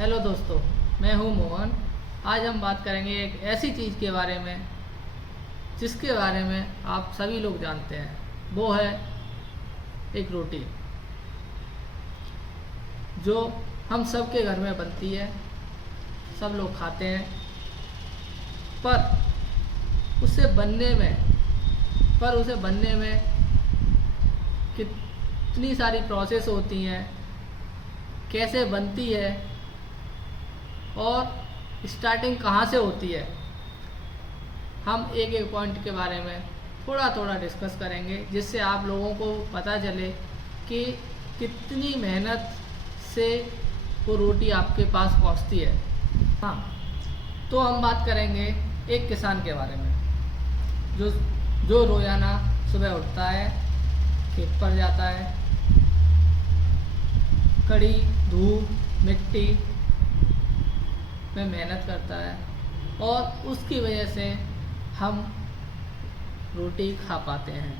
Hello दोस्तों, मैं हूं मोहन। आज हम बात करेंगे एक ऐसी चीज़ के बारे में जिसके बारे में आप सभी लोग जानते हैं। वो है एक रोटी जो हम सब के घर में बनती है, सब लोग खाते हैं। पर उसे बनने में कितनी सारी प्रोसेस होती हैं, कैसे बनती है और स्टार्टिंग कहाँ से होती है, हम एक एक पॉइंट के बारे में थोड़ा थोड़ा डिस्कस करेंगे, जिससे आप लोगों को पता चले कि कितनी मेहनत से वो रोटी आपके पास पहुंचती है। हाँ, तो हम बात करेंगे एक किसान के बारे में जो रोज़ाना सुबह उठता है, खेत पर जाता है, कड़ी धूप मिट्टी में मेहनत करता है और उसकी वजह से हम रोटी खा पाते हैं।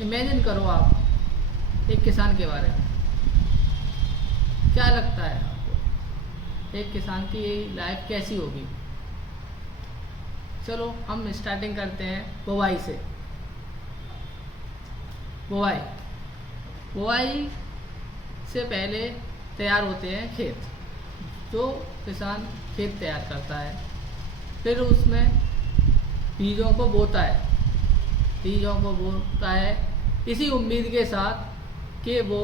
इमेजिन करो आप एक किसान के बारे में, क्या लगता है आपको एक किसान की लाइफ कैसी होगी? चलो हम स्टार्टिंग करते हैं बुवाई से। बुवाई से पहले तैयार होते हैं खेत। जो किसान खेत तैयार करता है, फिर उसमें बीजों को बोता है इसी उम्मीद के साथ कि वो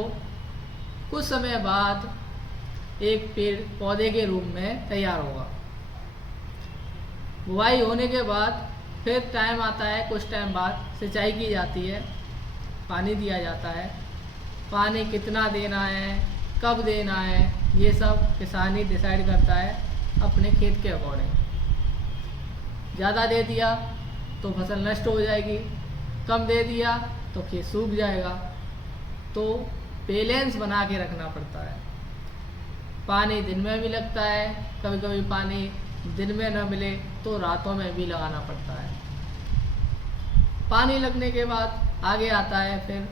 कुछ समय बाद एक पेड़ पौधे के रूप में तैयार होगा। बुवाई होने के बाद फिर टाइम आता है, कुछ टाइम बाद सिंचाई की जाती है, पानी दिया जाता है। पानी कितना देना है, कब देना है, ये सब किसान ही डिसाइड करता है अपने खेत के अकॉर्डिंग। ज़्यादा दे दिया तो फसल नष्ट हो जाएगी, कम दे दिया तो खेत सूख जाएगा। तो बैलेंस बना के रखना पड़ता है। पानी दिन में भी लगता है, कभी कभी पानी दिन में न मिले तो रातों में भी लगाना पड़ता है। पानी लगने के बाद आगे आता है फिर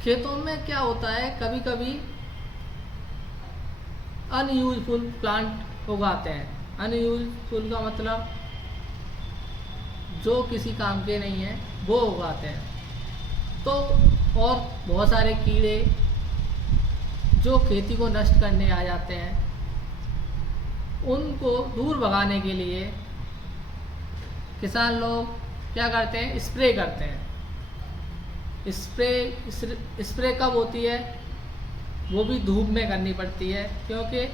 खेतों में क्या होता है, कभी कभी अनयूजफुल प्लांट उगाते हैं। अनयूजफुल का मतलब जो किसी काम के नहीं है वो उगाते हैं। तो और बहुत सारे कीड़े जो खेती को नष्ट करने आ जाते हैं, उनको दूर भगाने के लिए किसान लोग क्या करते हैं, स्प्रे करते हैं। स्प्रे कब होती है? वो भी धूप में करनी पड़ती है, क्योंकि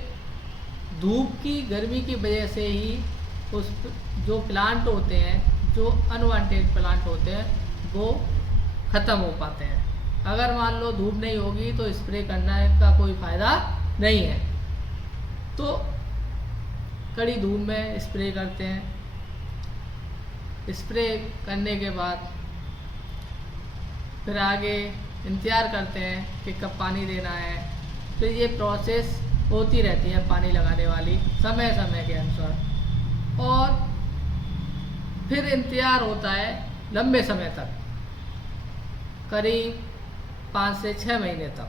धूप की गर्मी की वजह से ही उस जो प्लांट होते हैं, जो अनवांटेड प्लांट होते हैं, वो ख़त्म हो पाते हैं। अगर मान लो धूप नहीं होगी तो स्प्रे करने का कोई फ़ायदा नहीं है। तो कड़ी धूप में स्प्रे करते हैं। स्प्रे करने के बाद फिर आगे इंतज़ार करते हैं कि कब पानी देना है। फिर ये प्रोसेस होती रहती है पानी लगाने वाली, समय समय के अनुसार। और फिर इंतज़ार होता है लंबे समय तक, करीब 5 से 6 महीने तक,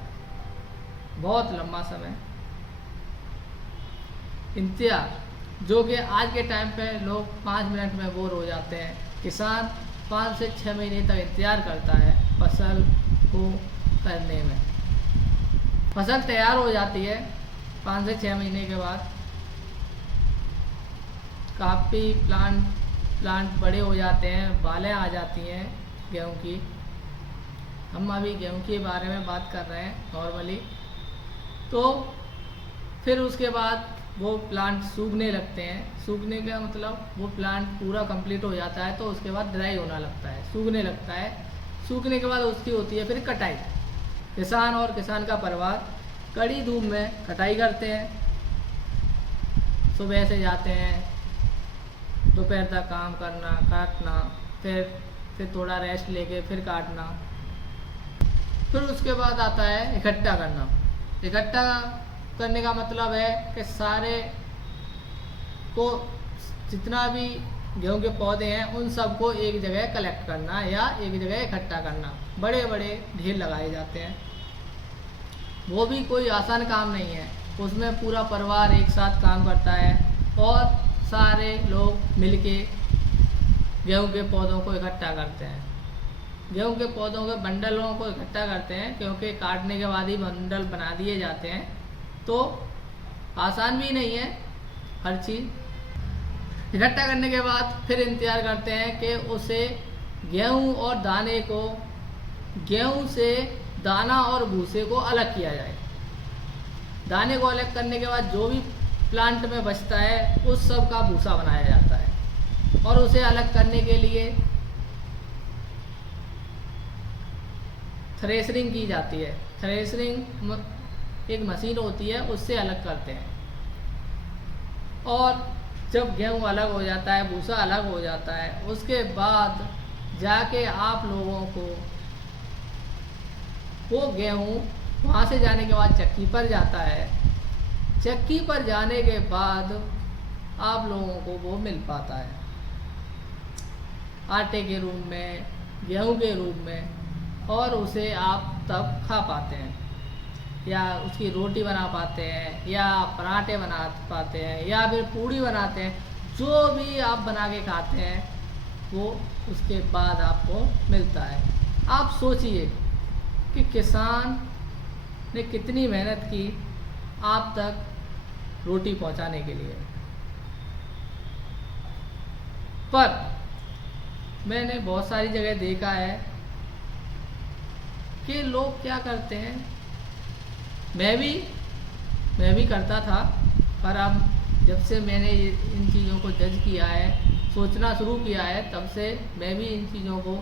बहुत लंबा समय इंतज़ार, जो कि आज के टाइम पे लोग 5 मिनट में बोर हो जाते हैं। किसान 5 से 6 महीने तक इंतज़ार करता है फसल को करने में। फसल तैयार हो जाती है 5 से 6 महीने के बाद। काफ़ी प्लांट बड़े हो जाते हैं, बालें आ जाती हैं गेहूं की। हम अभी गेहूं के बारे में बात कर रहे हैं नॉर्मली। तो फिर उसके बाद वो प्लांट सूखने लगते हैं। सूखने का मतलब वो प्लांट पूरा कंप्लीट हो जाता है तो उसके बाद ड्राई होना लगता है, सूखने लगता है। सूखने के बाद उसकी होती है फिर कटाई। किसान और किसान का परिवार कड़ी धूप में कटाई करते हैं। सुबह से जाते हैं, दोपहर तक काम करना, काटना, फिर थोड़ा रेस्ट लेके फिर काटना। फिर उसके बाद आता है इकट्ठा करना। इकट्ठा करने का मतलब है कि सारे को, जितना भी गेहूं के पौधे हैं, उन सबको एक जगह कलेक्ट करना या एक जगह इकट्ठा करना। बड़े बड़े ढेर लगाए जाते हैं। वो भी कोई आसान काम नहीं है। उसमें पूरा परिवार एक साथ काम करता है और सारे लोग मिलके गेहूं के पौधों को इकट्ठा करते हैं। गेहूं के पौधों के बंडलों को इकट्ठा करते हैं, क्योंकि काटने के बाद ही बंडल बना दिए जाते हैं, तो आसान भी नहीं है हर चीज़। इकट्ठा करने के बाद फिर इंतज़ार करते हैं कि उसे गेहूं और दाने को, गेहूं से दाना और भूसे को अलग किया जाए। दाने को अलग करने के बाद जो भी प्लांट में बचता है उस सब का भूसा बनाया जाता है और उसे अलग करने के लिए थ्रेशरिंग की जाती है। थ्रेशरिंग एक मशीन होती है, उससे अलग करते हैं। और जब गेहूं अलग हो जाता है, भूसा अलग हो जाता है, उसके बाद जाके आप लोगों को वो गेहूं वहाँ से जाने के बाद चक्की पर जाता है। चक्की पर जाने के बाद आप लोगों को वो मिल पाता है आटे के रूप में, गेहूं के रूप में, और उसे आप तब खा पाते हैं, या उसकी रोटी बना पाते हैं, या पराठे बना पाते हैं, या फिर पूड़ी बनाते हैं। जो भी आप बना के खाते हैं वो उसके बाद आपको मिलता है। आप सोचिए कि किसान ने कितनी मेहनत की आप तक रोटी पहुंचाने के लिए। पर मैंने बहुत सारी जगह देखा है कि लोग क्या करते हैं, मैं भी करता था, पर अब जब से मैंने इन चीज़ों को जज किया है, सोचना शुरू किया है, तब से मैं भी इन चीज़ों को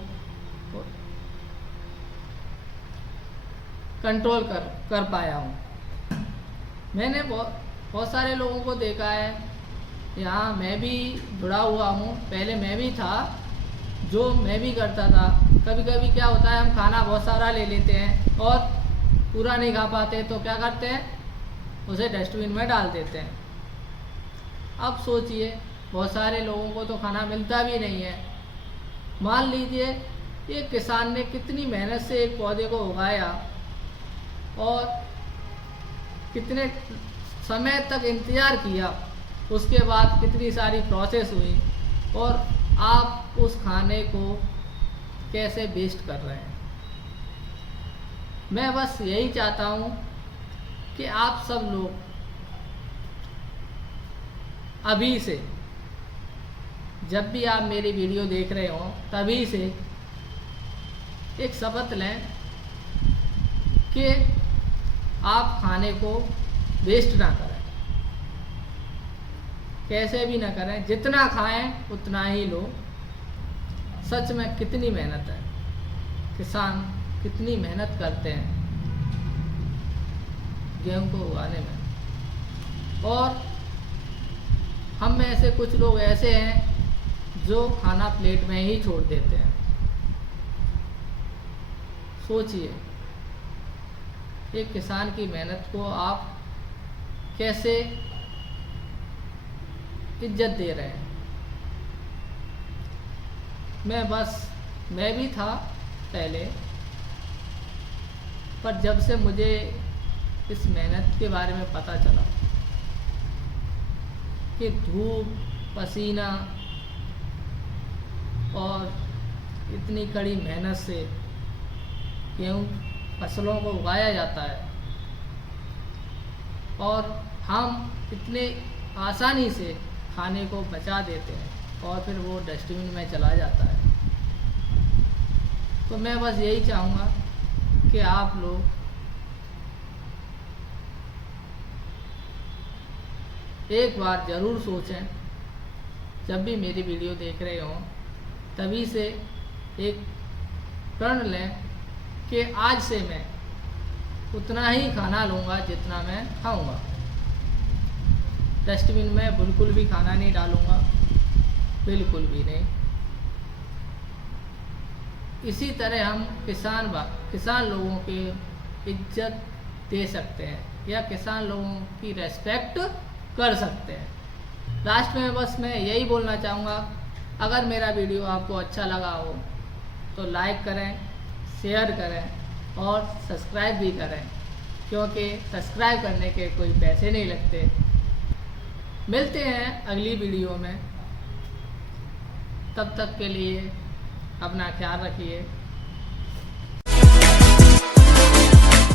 कंट्रोल कर पाया हूँ। मैंने बहुत सारे लोगों को देखा है, यहाँ मैं भी जुड़ा हुआ हूँ, पहले मैं भी था, जो मैं भी करता था। कभी कभी क्या होता है, हम खाना बहुत सारा ले लेते हैं और पूरा नहीं खा पाते, तो क्या करते हैं, उसे डस्टबिन में डाल देते हैं। अब सोचिए, बहुत सारे लोगों को तो खाना मिलता भी नहीं है। मान लीजिए एक किसान ने कितनी मेहनत से एक पौधे को उगाया और कितने समय तक इंतज़ार किया, उसके बाद कितनी सारी प्रोसेस हुई, और आप उस खाने को कैसे वेस्ट कर रहे हैं। मैं बस यही चाहता हूँ कि आप सब लोग अभी से, जब भी आप मेरी वीडियो देख रहे हो, तभी से एक शपथ लें कि आप खाने को वेस्ट ना करें, कैसे भी ना करें, जितना खाएं उतना ही लो। सच में कितनी मेहनत है, किसान कितनी मेहनत करते हैं गेहूं को उगाने में। और हम में ऐसे कुछ लोग ऐसे हैं जो खाना प्लेट में ही छोड़ देते हैं। सोचिए, एक किसान की मेहनत को आप कैसे इज्जत दे रहे हैं। मैं भी था पहले, पर जब से मुझे इस मेहनत के बारे में पता चला कि धूप, पसीना और इतनी कड़ी मेहनत से गेहूं फसलों को उगाया जाता है, और हम इतने आसानी से खाने को बचा देते हैं और फिर वो डस्टबिन में चला जाता है। तो मैं बस यही चाहूँगा कि आप लोग एक बार ज़रूर सोचें, जब भी मेरी वीडियो देख रहे हों, तभी से एक प्रण लें कि आज से मैं उतना ही खाना लूँगा जितना मैं खाऊँगा। डस्टबिन में बिल्कुल भी खाना नहीं डालूँगा, बिल्कुल भी नहीं। इसी तरह हम किसान लोगों की इज्जत दे सकते हैं, या किसान लोगों की रेस्पेक्ट कर सकते हैं। लास्ट में बस मैं यही बोलना चाहूँगा, अगर मेरा वीडियो आपको अच्छा लगा हो तो लाइक करें, शेयर करें और सब्सक्राइब भी करें। क्योंकि सब्सक्राइब करने के कोई पैसे नहीं लगते। मिलते हैं अगली वीडियो में, तब तक के लिए अपना ख्याल रखिए।